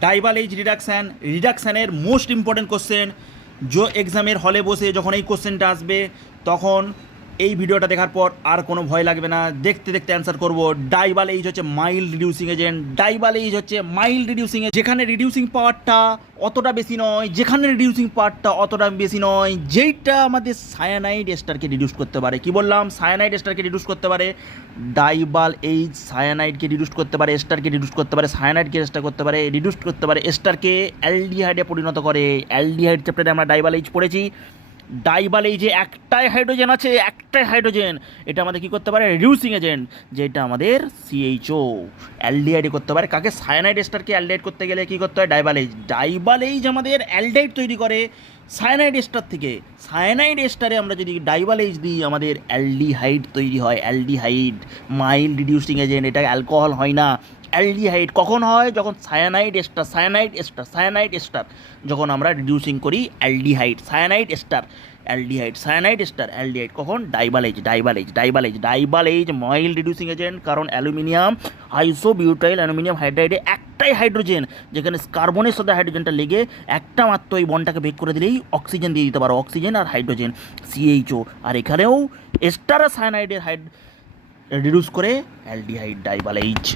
ডাইবাল H রিডাকশানের most important question. যে এক্সামের হলে বসে যখন এই কোশ্চেনটা আসবে তখন এই ভিডিওটা দেখার পর আর কোনো ভয় লাগবে না, দেখতে দেখতে অ্যান্সার করব। ডাইবাল এইচ হচ্ছে মাইল্ড রিডিউসিং এজেন্ট। ডাইবাল এইচ হচ্ছে মাইল্ড রিডিউসিং, যেখানে রিডিউসিং পাওয়ারটা অতটা বেশি নয়, যেইটা আমাদের সায়ানাইড এস্টারকে রিডিউস করতে পারে। কি বললাম? সায়ানাইড এস্টারকে রিডিউস করতে পারে। ডাইবাল এইচ সায়ানাইডকে রিডিউস করতে পারে, এস্টারকে রিডিউস করতে পারে, সায়ানাইডকে এস্টার করতে পারে, রিডিউস করতে পারে, এস্টারকে অ্যালডিহাইডে পরিণত করে। অ্যালডিহাইড চ্যাপ্টারে আমরা ডাইবাল এইচ পড়েছি। ডাইবাল এই যে একটাই হাইড্রোজেন আছে, এটা আমাদের কি করতে পারে? রিডিউসিং এজেন্ট, যেটা আমাদের সিএইচও অ্যালডিহাইড করতে পারে। কাকে? সায়ানাইড এস্টারকে অ্যালডিহাইড করতে গেলে কি করতে হয়? ডাইবাল এইচ আমাদের অ্যালডিহাইড তৈরি করে সায়ানাইড এস্টার থেকে। সায়ানাইড এস্টারে আমরা যদি ডাইবাল এইচ দিই আমাদের অ্যালডিহাইড তৈরি হয়। অ্যালডিহাইড মাইল্ড রিডিউসিং এজেন্ট, এটা অ্যালকোহল হয় না, অ্যালডিহাইড কখন হয়? যখন সায়ানাইড এস্টার যখন আমরা রিডিউসিং করি অ্যালডিহাইড, সায়ানাইড এস্টার অ্যালডিহাইড কখন? ডাইবাল এইচ মাইল্ড রিডিউসিং এজেন্ট। কারণ অ্যালুমিনিয়াম আইসোবিউটাইল অ্যালুমিনিয়াম হাইড্রাইডে একটাই হাইড্রোজেন, যেখানে কার্বনের সাথে হাইড্রোজেনটা লেগে একটা মাত্র এই বন্ডটাকে ভেদ করে দিলেই অক্সিজেন দিয়ে দিতে পারো, অক্সিজেন আর হাইড্রোজেন সিএইচও। আর এখানেও এস্টার আর সায়ানাইডের রিডিউস করে অ্যালডিহাইড ডাইবাল এইচ।